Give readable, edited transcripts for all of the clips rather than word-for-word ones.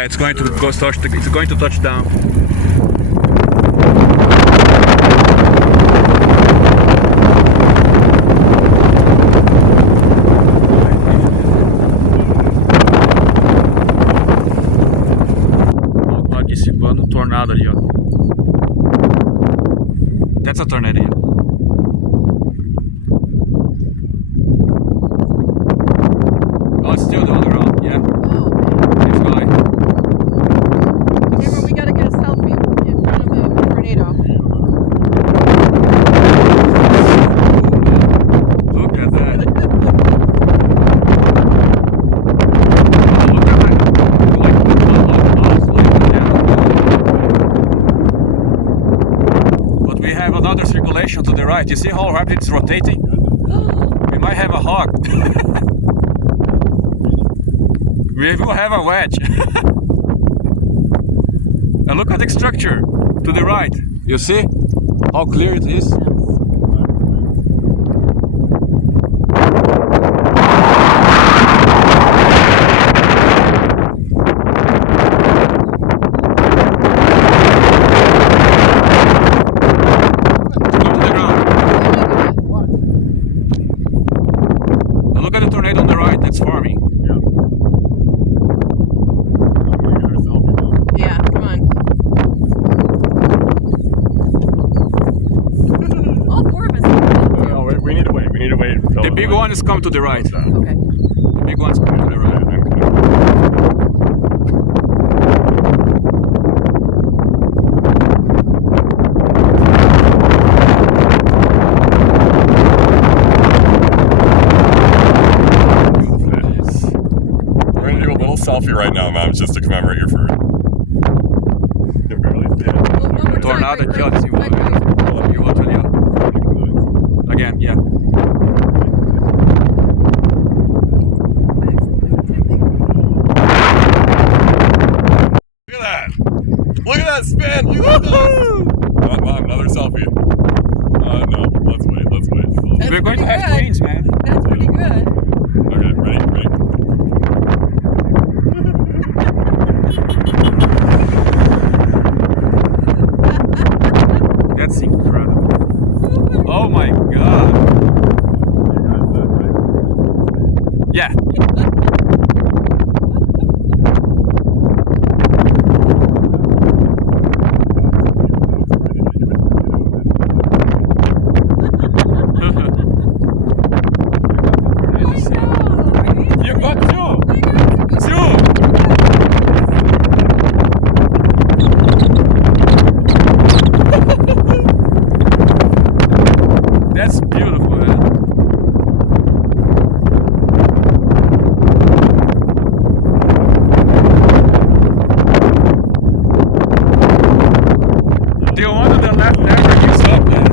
Yeah, it's going to go touch. It's going to touch down. Tá dissipando um tornado ali, ó. That's a tornado. Oh, it's still on the ground. Yeah. It's high. Cameron, we gotta get a selfie in front of the tornado. Look at that. Look at that. But we have another circulation to the right. You see how rapid it's rotating? We might have a hog. We will have a wedge. And look at the structure to the right. You see how clear it is? Come to the ground. And look at the tornado on the right. That's farming. Yeah, come on. All four of us. No, we need to wait. We need to wait. The big one is coming to the right. Okay. The big one's coming to the right. We're gonna do a little selfie right now, Mom, just to commemorate your fruit. You're barely dead. Tornado aqui, ó, desenvolve. E o outro ali, ó. Again, yeah. Look at that! Look at that spin! Look at that! Mom, another selfie. No, let's wait. We're going to have twins, man. That's pretty good. Okay, ready? That's incredible. Oh my god. Yeah. You got two. That's beautiful, man. The one on the left never gives up, man.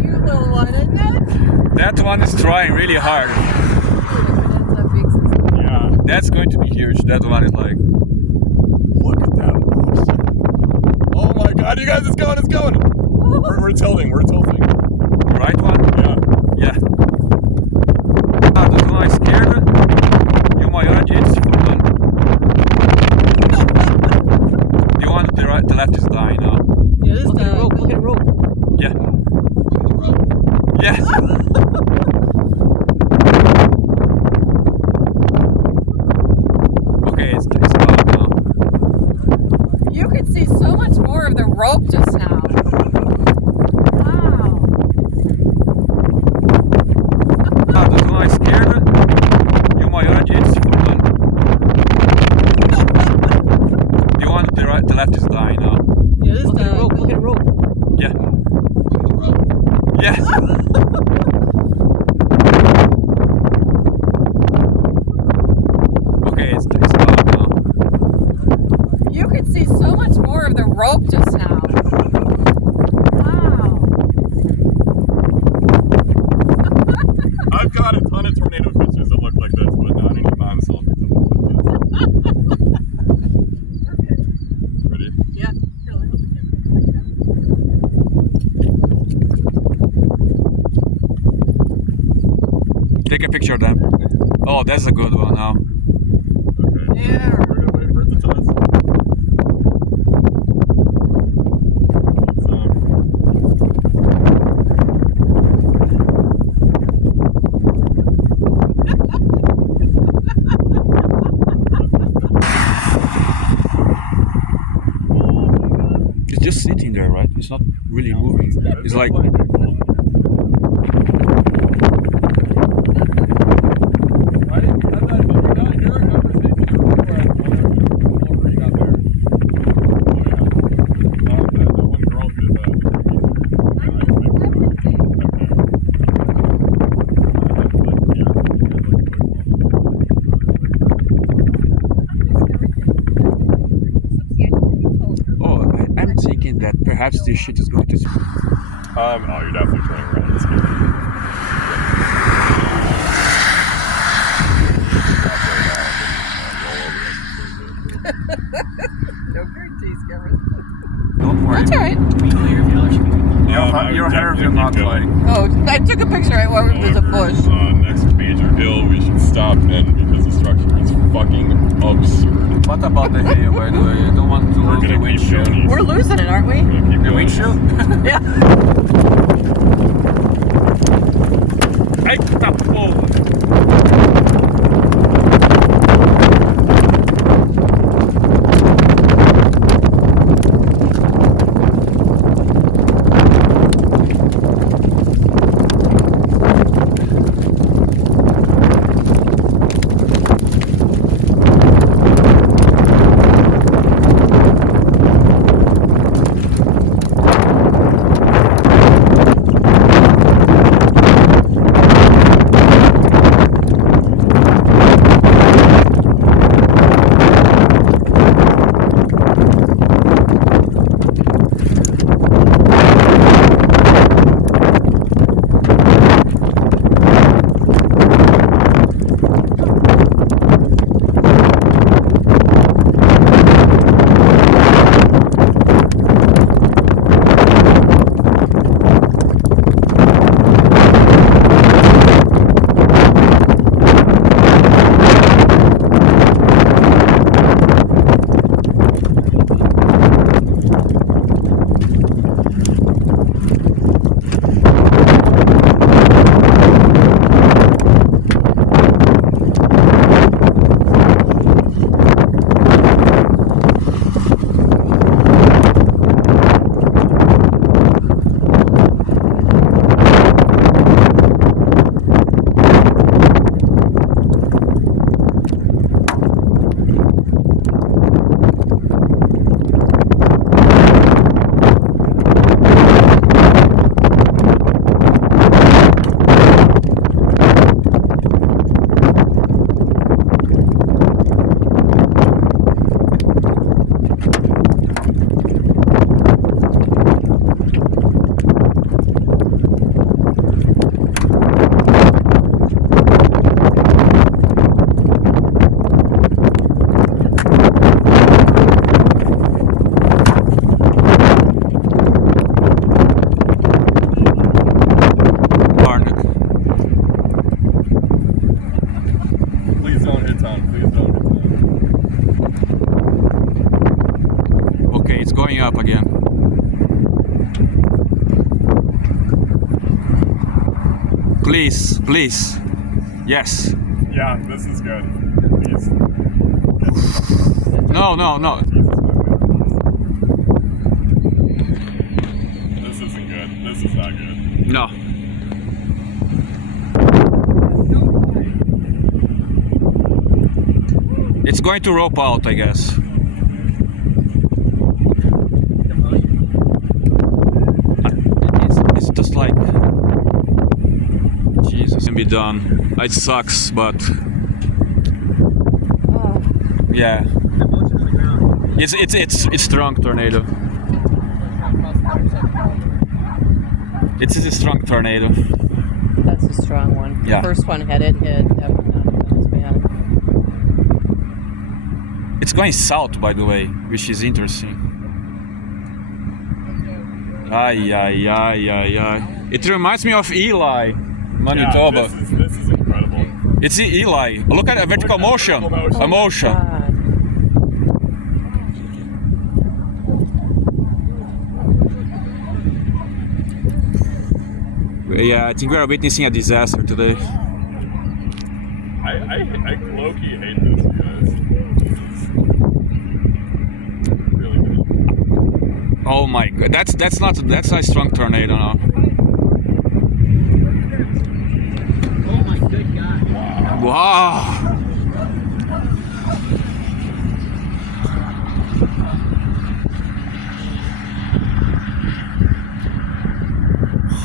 Cute little one, isn't it? That one is trying really hard. That's a big system. Yeah. That's going to be huge. That one is like... Look at that. Oh my god, you guys, it's going. We're tilting. The right one? Yeah. Yeah. Ah, do uma à esquerda e o maior à direita se formando. The one to the right, the left is dying now. Yeah, this look at the rope. Yeah. Yeah. Okay, it's gone now. You could see so much more of the rope just now. Wow. Ah, do uma à esquerda e o maior à direita se formando. The one to the right, the left is dying now. Yeah, this look at the rope. Yeah. Yeah. Okay, it's gone now. You could see so much more of the rope just now. Wow. I've got a ton of tornado pictures that look like this, but not any mom selfies that look like this. Ready? Yeah. that's a good one now. Okay. Yeah. We're gonna wait for it to toss. It's just sitting there, right? It's not really moving. It's like I'm thinking that perhaps this shit is going to. Oh, you're definitely turning around. It's good. No guarantees, Cameron. Don't worry. That's alright. Your hair will not fly. Oh, I took a picture right where there's a bush. Next major hill, we should stop in because the structure is fucking absurd. What about the hair, by the way? I don't want to lose the Keep windshield. going. We're losing it, aren't we? We're gonna keep The going. windshield? Yeah. Eita porra! Going up again. Please, please. Yes. Yeah, this is good. Please. No, no, no. This isn't good. This is not good. No. It's going to rope out, I guess. It's just like Jesus, can be done. It sucks, but yeah, it's strong tornado. It's a strong tornado. That's a strong one. Yeah. The first one hit. That was bad. It's going south, by the way, which is interesting. Ay, ay, ay, ay, ay. It reminds me of Eli, Manitoba. Yeah, this is incredible. It's Eli. Look at a vertical motion. A motion. God. Yeah, I think we are witnessing a disaster today. I low-key hate this, guys. Really bad. Oh my god, that's not a strong tornado now. Oh my good God. Wow.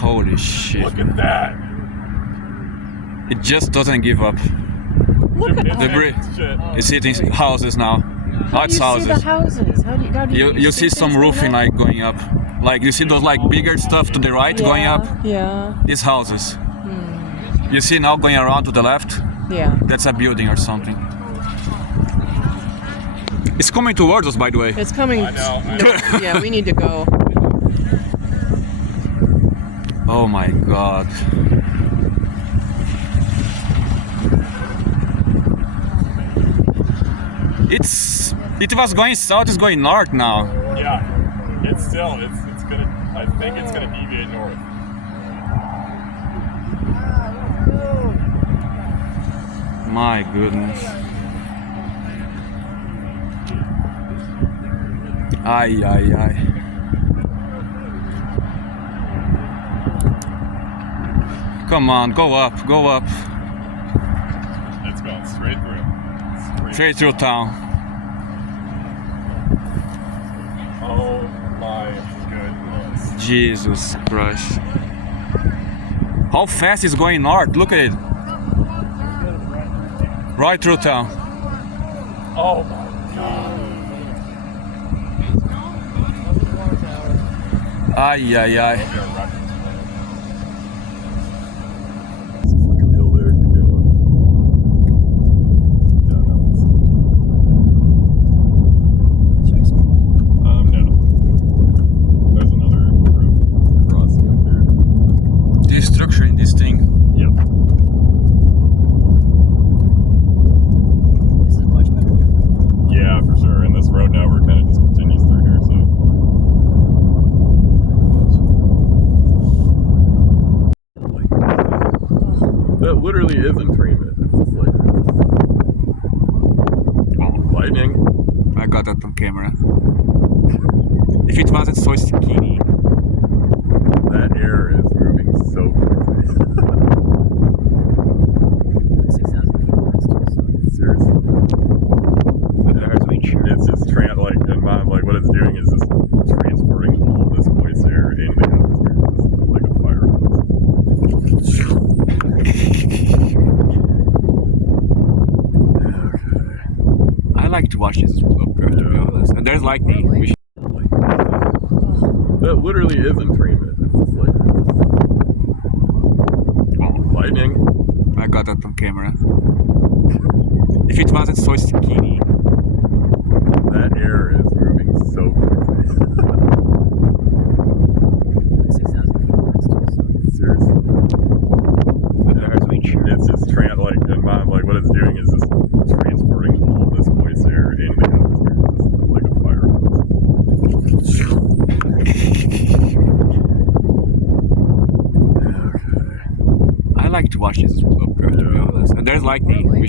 Holy shit. Look at that. It just doesn't give up. Look at The bridge is hitting houses now. Now it's you see the houses. houses. How do You see some things roofing going like going up. Like you see those like bigger stuff to the right up? going up. Yeah. These houses. You see now going around to the left? Yeah. That's a building or something. It's coming towards us, by the way. It's coming. I know. Yeah, we need to go. Oh my god. It was going south, it's going north now. Yeah. It's gonna, I think it's gonna deviate north. My goodness. Ay, ay, ay. Come on, go up, go up. It's going straight through. Straight through town. Oh my goodness. Jesus Christ. How fast is going north? Look at it. Right through town. Oh my god. Ay, ay, ay. There's a fucking hill there. Keep going. Yeah, no. No. There's another road crossing up there. This structure in this thing. Yep. This is much better. Yeah, for sure. And this road now we're kind of just continues through here, so. That literally isn't dreaming. It's just like lightning. I got that on camera. If it wasn't so skinny. That air is moving so quickly. 6,000 kilometers. Seriously. It's just and mom, like what it's doing is just transporting all of this moist air into the atmosphere, just like a fire hose. I like to watch this up there, to be honest. And there's lightning. We should- That literally isn't dreaming. It's just like lightning. I got that on camera. If it wasn't so skinny. That air is moving so quickly. 6,000 kilometers. Seriously. It's just and mom, like what it's doing is just transporting all of this moist air into the atmosphere, just like a fire hose. I like to watch this up there, to be honest. And there's lightning. We should-